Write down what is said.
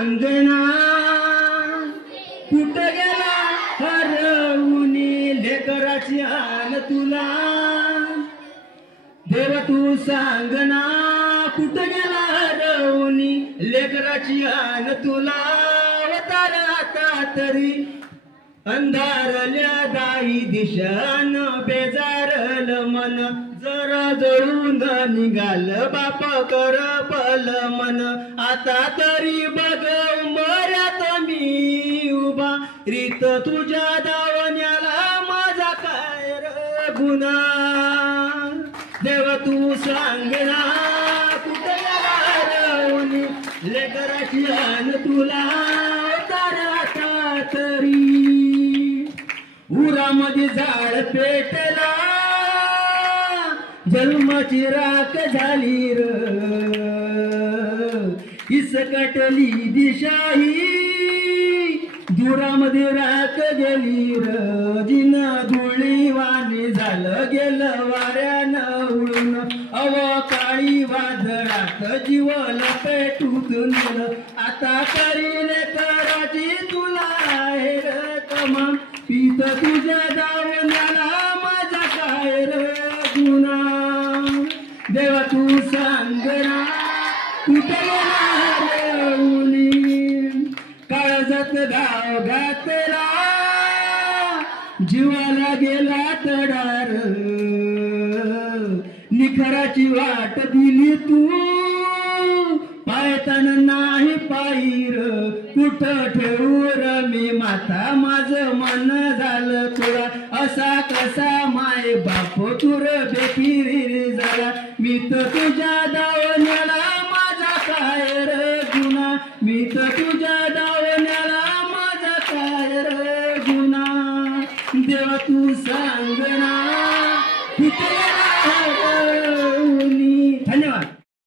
सांगना कुठं गेला हरवूनी लेकराची आन तुला देव तू सांगना कुठं गेला हरवूनी लेकराची आन तुला अवतार आता तरी अंधारल्या दाई दिशान बेजारल मन जरा जळून निघाल बाप कर पल मन आता तरी बघ मर्यात मी उभा रीत तुझ्या दावण्याला माझा काय र गुन्हा देव तू सांगना कुठे हरवूनी लेकराची आन तुला आता तरी उरामध्ये झाड पेटला जन्माची राख झाली र इसकटली दिशाही दुरामध्ये राख गेली र जिन धुळी वाणी झालं गेलं वाऱ्यानं उडून अवकाळी वादळात जीव लपेटून नेलं आता करीने कराची तुला आहे र कमा पीत तुझ्या दावण्याला माझा काय र गुन्हा देवा तू सांगना कुठे हरवूनी काळजात गाव घातला जीवाला गेला तडार निखराची वाट दिली तू पायतान नाही पायीर कुठं ठेवू र मी माता माझं मन झालं तुला असा कसा माय बाप तुर बेफिरी झाला मी तर तुझ्या दावण्याला माझा काय र गुन्हा मी तर तुझ्या दावण्याला माझा काय र गुन्हा देवा तू सांगना कुठे हरवूनी